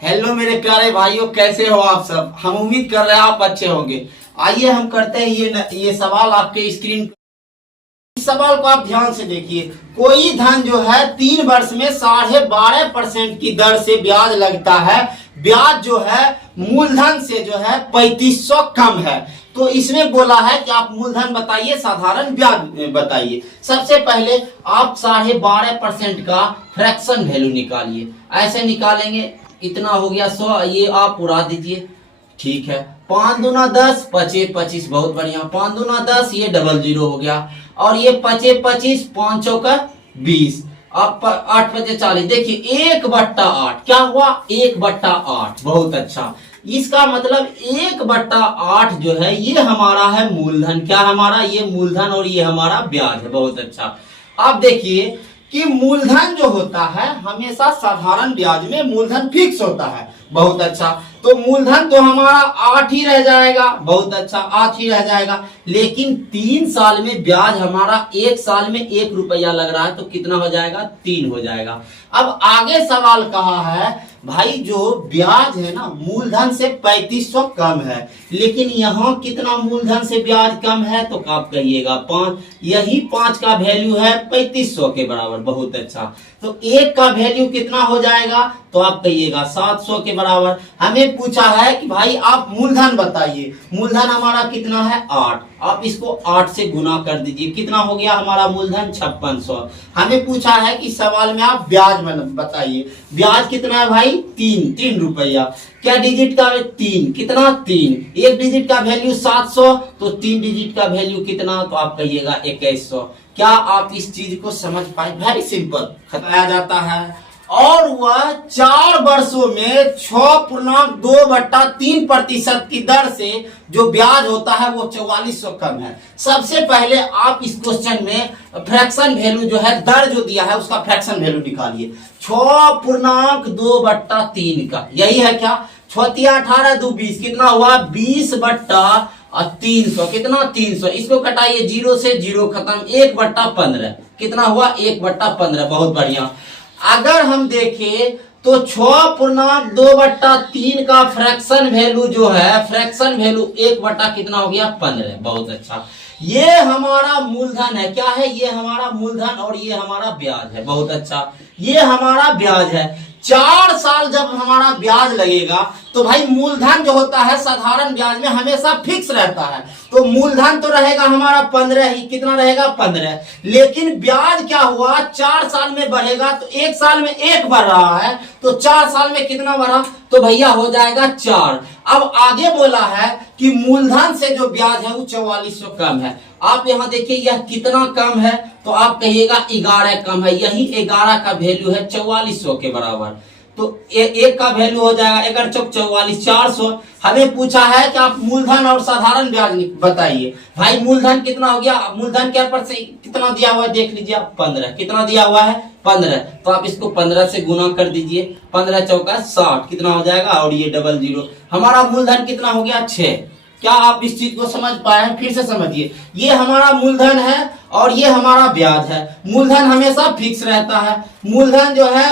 Hello मेरे प्यारे भाइयों, कैसे हो आप सब। हम उम्मीद कर रहे हैं आप अच्छे होंगे। आइए हम करते हैं ये सवाल आपके स्क्रीन। इस सवाल को आप ध्यान से देखिए। कोई धन जो है 3 वर्ष में 12.5% की दर से ब्याज लगता है। ब्याज जो है मूलधन से जो है 3500 कम है। तो इसमें बोला है कि आप मूलधन बताइए, साधारण ब्याज बताइए। सबसे पहले आप 12.5% का फ्रैक्शन वैल्यू निकालिए। ऐसे निकालेंगे, इतना हो गया 100, ये आप उड़ा दीजिए। ठीक है, 5 दूना 10, 25 25, बहुत बढ़िया। 5 दूना 10, ये डबल जीरो हो गया। और ये 25 25, 5 चौका 20, अब 8 5 40। देखिए 1/8 क्या हुआ, 1/8। बहुत अच्छा। इसका मतलब 1/8 जो है ये हमारा है मूलधन। क्या हमारा, ये मूलधन और ये हमारा ब्याज है। बहुत अच्छा। अब देखिए कि मूलधन जो होता है हमेशा साधारण ब्याज में मूलधन फिक्स होता है। बहुत अच्छा। तो मूलधन तो हमारा 8 ही रह जाएगा। बहुत अच्छा, 8 ही रह जाएगा। लेकिन 3 साल में ब्याज हमारा 1 साल में 1 रुपया लग रहा है, तो कितना हो जाएगा, 3 हो जाएगा। अब आगे सवाल कहा है भाई जो ब्याज है ना मूलधन से 3500 कम है, लेकिन यहाँ कितना मूलधन से ब्याज कम है, तो आप कहिएगा 5। यही 5 का वैल्यू है 3500 के बराबर। बहुत अच्छा। तो 1 का वैल्यू कितना हो जाएगा, तो आप कहिएगा 700 के बराबर। हमें पूछा है कि भाई आप मूलधन बताइए। मूलधन हमारा कितना है, 8। आप इसको 8 से गुना कर दीजिए, कितना हो गया हमारा मूलधन, 5600। हमें पूछा है कि सवाल में आप ब्याज बताइए। ब्याज कितना है भाई, 3 रुपया। क्या डिजिट का, 3, कितना 3। एक डिजिट का वैल्यू 700, तो 3 डिजिट का वैल्यू कितना, तो आप कहिएगा 2100। क्या आप इस चीज को समझ पाए। वेरी सिंपल खताया जाता है। और वह 4 वर्षों में 6.2/3% की दर से जो ब्याज होता है वो 4400 कम है। सबसे पहले आप इस क्वेश्चन में फ्रैक्शन वैल्यू जो है, दर जो दिया है उसका फ्रैक्शन वैल्यू निकालिए। 6.2/3 का, यही है क्या, 6 18 2 20, कितना हुआ 20/300, कितना 300। इसको कटाइए, 0 से 0 खत्म, 1/15, कितना हुआ 1/15। बहुत बढ़िया। अगर हम देखें तो 6.2/3 का फ्रैक्शन वैल्यू जो है, फ्रैक्शन वैल्यू 1 कितना हो गया, 15। बहुत अच्छा। ये हमारा मूलधन है। क्या है, ये हमारा मूलधन और ये हमारा ब्याज है। बहुत अच्छा, ये हमारा ब्याज है। 4 साल जब हमारा ब्याज लगेगा तो भाई मूलधन जो होता है साधारण ब्याज में हमेशा फिक्स रहता है, तो मूलधन तो रहेगा हमारा 15 ही। कितना रहेगा, 15। लेकिन ब्याज क्या हुआ, 4 साल में बढ़ेगा, तो 1 साल में 1 बढ़ रहा है, तो 4 साल में कितना बढ़ा, तो भैया हो जाएगा 4। अब आगे बोला है कि मूलधन से जो ब्याज है वो 4400 कम है। आप यहाँ देखिए यह कितना कम है, तो आप कहिएगा 11 कम है। यही 11 का वैल्यू है 4400 के बराबर। तो 1 का वैल्यू हो जाएगा 11 चौक 44, 400। हमें पूछा है कि आप मूलधन और साधारण ब्याज बताइए। भाई मूलधन कितना हो गया, मूलधन क्या पर से कितना दिया हुआ है देख लीजिए आप, 15। कितना दिया हुआ है, 15। तो आप इसको 15 से गुना कर दीजिए, 15 चौका 60, कितना हो जाएगा, और ये डबल जीरो। हमारा मूलधन कितना हो गया, 6। क्या आप इस चीज को समझ पाए हैं, फिर से समझिए। ये हमारा मूलधन है और ये हमारा ब्याज है। मूलधन हमेशा फिक्स रहता है। मूलधन जो है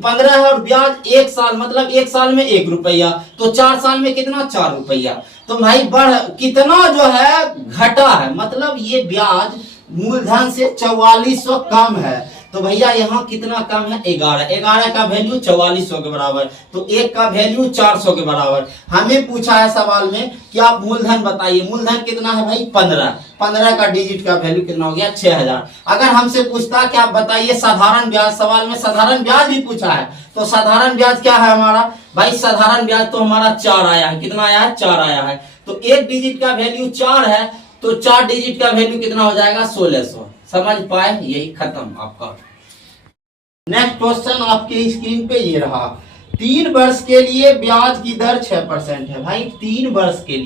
15 है और ब्याज 1 साल, मतलब 1 साल में 1 रुपया, तो 4 साल में कितना, 4 रुपया। तो भाई बढ़ कितना जो है घटा है, मतलब ये ब्याज मूलधन से 4400 कम है। तो भैया यहाँ कितना कम है, 11। 11 का वैल्यू 4400 के बराबर, तो 1 का वैल्यू 400 के बराबर। हमें पूछा है सवाल में कि आप मूलधन बताइए। मूलधन कितना है भाई, 15। 15 का डिजिट का वैल्यू कितना हो गया, 6000। अगर हमसे पूछता कि आप बताइए साधारण ब्याज, सवाल में साधारण ब्याज भी पूछा है, तो साधारण ब्याज क्या है हमारा, भाई साधारण ब्याज तो हमारा 4 आया है। कितना आया है, 4 आया है। तो 1 डिजिट का वैल्यू 4 है, तो 4 डिजिट का वैल्यू कितना हो जाएगा, 1600। समझ पाए, यही खत्म आपका। नेक्स्ट क्वेश्चन आपके स्क्रीन पे ये रहा। 3 वर्ष के लिए ब्याज की दर 6% है। भाई 3 वर्ष के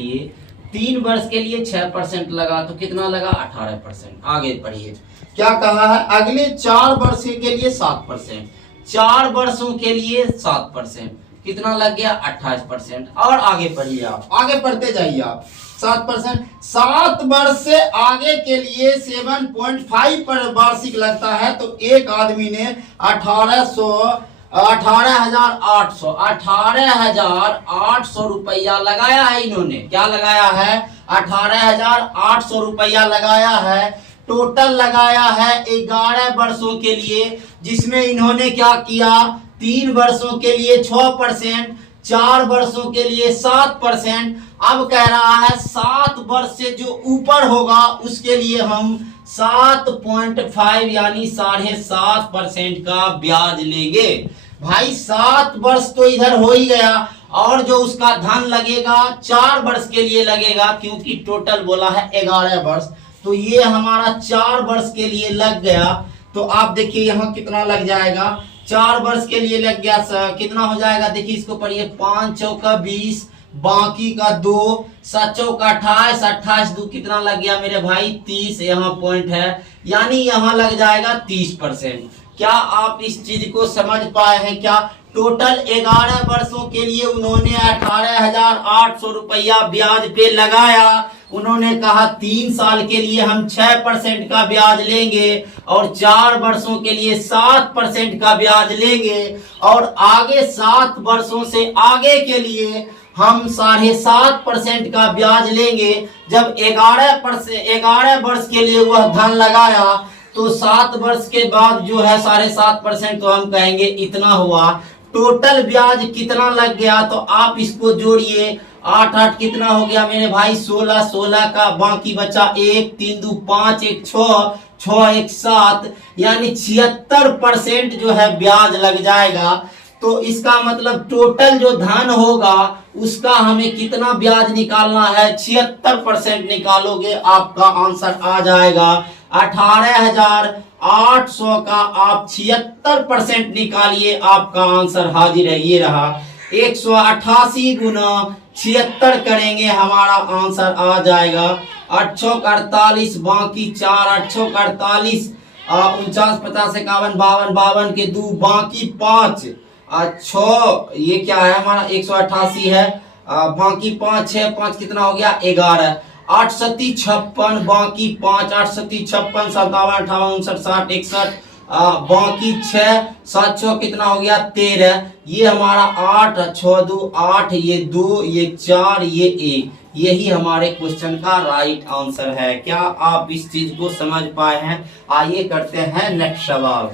लिए 6% लगा, तो कितना लगा, 18%। आगे पढ़िए क्या कहा है, अगले 4 वर्ष के लिए 7%। 4 वर्षों के लिए 7%, कितना लग गया, 28%। और आगे पढ़िए, आप आगे पढ़ते जाइए आप। 7%, 7 वर्ष से आगे के लिए 7.5 पर वार्षिक लगता है, तो एक आदमी ने 1800 18,800 रुपया लगाया है इन्होंने। क्या लगाया है? 18,800 रुपया लगाया है। टोटल लगाया है 11 वर्षों के लिए, जिसमें इन्होंने क्या किया, 3 वर्षों के लिए 6%, 4 वर्षों के लिए 7%। अब कह रहा है 7 वर्ष से जो ऊपर होगा उसके लिए हम 7.5 यानी 7.5% का ब्याज लेंगे। भाई 7 वर्ष तो इधर हो ही गया, और जो उसका धन लगेगा 4 वर्ष के लिए लगेगा, क्योंकि टोटल बोला है 11 वर्ष, तो ये हमारा 4 वर्ष के लिए लग गया। तो आप देखिए यहाँ कितना लग जाएगा, 4 वर्ष के लिए लग गया। कितना हो जाएगा देखिए, इसको पढ़िए, 5 चौका 20, बाकी का 2, 7 चौका 28, 28 2 कितना लग गया मेरे भाई, 30। यहाँ पॉइंट है, यानी यहाँ लग जाएगा 30%। क्या आप इस चीज को समझ पाए हैं? क्या टोटल 11 वर्षों के लिए उन्होंने 18,800 रुपया ब्याज पे लगाया। उन्होंने कहा 3 साल के लिए हम 6% का ब्याज लेंगे, और 4 वर्षों के लिए 7% का ब्याज लेंगे, और आगे 7 वर्षों से आगे के लिए हम 7.5% का ब्याज लेंगे। जब 11 वर्ष के लिए वह धन लगाया, तो 7 वर्ष के बाद जो है 7.5%, तो हम कहेंगे इतना हुआ। टोटल ब्याज कितना लग गया, तो आप इसको जोड़िए, 8 8 कितना हो गया मेरे भाई, 16 16 का बाकी बचा 1, 3 2 5, 1 6, 6 1 7, यानी 76% जो है ब्याज लग जाएगा। तो इसका मतलब टोटल जो धन होगा उसका हमें कितना ब्याज निकालना है, 76% निकालोगे, आपका आंसर आ जाएगा 18,800 का आप 76% निकालिए, आपका आंसर हाजिर है। ये रहा 188 गुना 76 करेंगे, हमारा आंसर आ जाएगा 8 6 48, बाकी 4 8 6 48, 49 50 51 52 52 के 2, बाकी 5 6, ये क्या है हमारा 188 है, बाकी 5 6 5 कितना हो गया 11, 8 7 56, बाकी 5 8 7 56 57 58 59 60 61, बाकी 6 7 6 कितना हो गया 13, ये हमारा 8 6 2 8, ये 2 ये 4 ये 1, यही हमारे क्वेश्चन का राइट आंसर है। क्या आप इस चीज को समझ पाए हैं? आइए करते हैं नेक्स्ट सवाल।